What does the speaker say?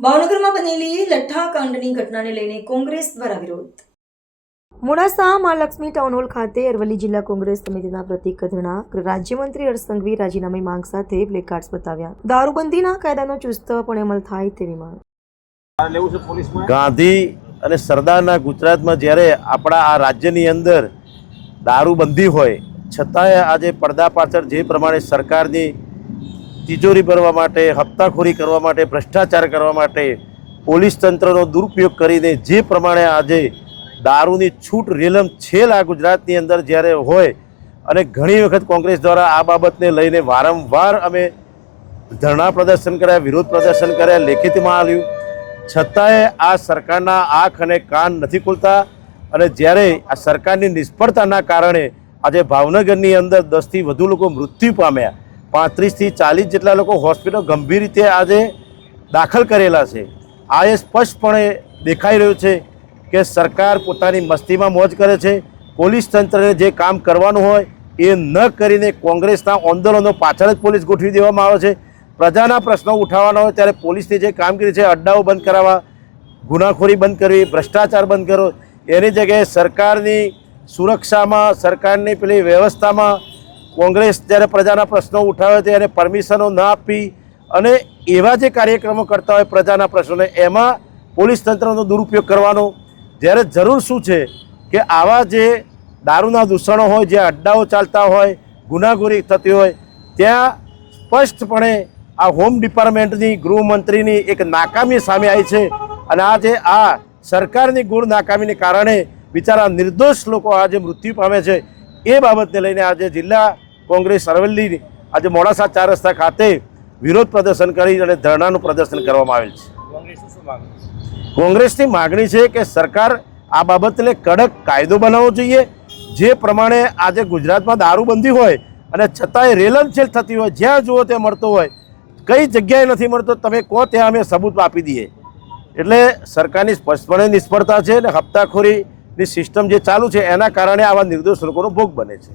ભાવનગરમાં બનેલી લઠ્ઠાકાંડની ઘટનાને લઈને કોંગ્રેસ દ્વારા વિરોધ. મોડાસા મહાલક્ષ્મી ટાઉન હોલ ખાતે અરવલ્લી જિલ્લા કોંગ્રેસ સમિતિના પ્રતિક ધરણા રાજ્યમંત્રી હર્ષ સંઘવી રાજીનામાની માંગ સાથે પ્લેકાર્ડ્સ બતાવ્યા. દારૂબંધીના કાયદાનો ચુસ્તપણે અમલ થાય તેવી માંગ. ગાંધી અને સરદારના ગુજરાતમાં જ્યારે આપણા આ રાજ્યની અંદર દારૂબંધી હોય છતાંય આજે પડદા પાછળ જે પ્રમાણે સરકારની તિજોરી ભરવા માટે, હપ્તાખોરી કરવા માટે, ભ્રષ્ટાચાર કરવા માટે, પોલીસ તંત્રનો દુરુપયોગ કરીને જે પ્રમાણે આજે દારૂની છૂટ રેલમ છેલ આ ગુજરાતની અંદર જ્યારે હોય અને ઘણી વખત કોંગ્રેસ દ્વારા આ બાબતને લઈને વારંવાર અમે ધરણા પ્રદર્શન કર્યા, વિરોધ પ્રદર્શન કર્યા, લેખિતમાં આવ્યું, છતાંય આ સરકારના આંખ અને કાન નથી ખુલતા. અને જ્યારે આ સરકારની નિષ્ફળતાના કારણે આજે ભાવનગરની અંદર 10થી વધુ લોકો મૃત્યુ પામ્યા, 35 થી 40 જેટલા લોકો હોસ્પિટલ ગંભીર રીતે આજે દાખલ કરેલા છે. આ એ સ્પષ્ટપણે દેખાઈ રહ્યું છે કે સરકાર પોતાની મસ્તીમાં મોજ કરે છે. પોલીસ તંત્રને જે કામ કરવાનું હોય એ ન કરીને કોંગ્રેસના આંદોલનો પાછળ જ પોલીસ ગોઠવી દેવામાં આવે છે. પ્રજાના પ્રશ્નો ઉઠાવવાના હોય ત્યારે પોલીસની જે કામગીરી છે, અડ્ડાઓ બંધ કરાવવા, ગુનાખોરી બંધ કરવી, ભ્રષ્ટાચાર બંધ કરો, એની જગ્યાએ સરકારની સુરક્ષામાં, સરકારની પેલી વ્યવસ્થામાં કોંગ્રેસ જ્યારે પ્રજાના પ્રશ્નો ઉઠાવે છે એને પરમિશનો ન આપી અને એવા જે કાર્યક્રમો કરતા હોય પ્રજાના પ્રશ્નોને એમાં પોલીસ તંત્રનો દુરુપયોગ કરવાનો. જ્યારે જરૂર શું છે કે આવા જે દારૂના દૂષણો હોય, જે અડ્ડાઓ ચાલતા હોય, ગુનાખોરી થતી હોય, ત્યાં સ્પષ્ટપણે આ હોમ ડિપાર્ટમેન્ટની, ગૃહમંત્રીની એક નાકામી સામે આવી છે. અને આજે આ સરકારની ગુણ નાકામીને કારણે બિચારા નિર્દોષ લોકો આજે મૃત્યુ પામે છે. એ બાબતને લઈને આજે જિલ્લા કોંગ્રેસ અરવલ્લી આજે મોડાસા 4 રસ્તા ખાતે વિરોધ પ્રદર્શન કરી અને ધરણાનું પ્રદર્શન કરવામાં આવેલ છે. કોંગ્રેસની માગણી છે કે સરકાર આ બાબતને કડક કાયદો બનાવવો જોઈએ. જે પ્રમાણે આજે ગુજરાતમાં દારૂબંધી હોય અને છતાંય રેલમછેલ થતી હોય, જ્યાં જુઓ ત્યાં મળતો હોય, કઈ જગ્યાએ નથી મળતો તમે કહો ત્યાં અમે સબૂત આપી દઈએ. એટલે સરકારની સ્પષ્ટપણે નિષ્ફળતા છે અને હપ્તાખોરીની સિસ્ટમ જે ચાલુ છે એના કારણે આવા નિર્દોષ લોકોનો ભોગ બને છે.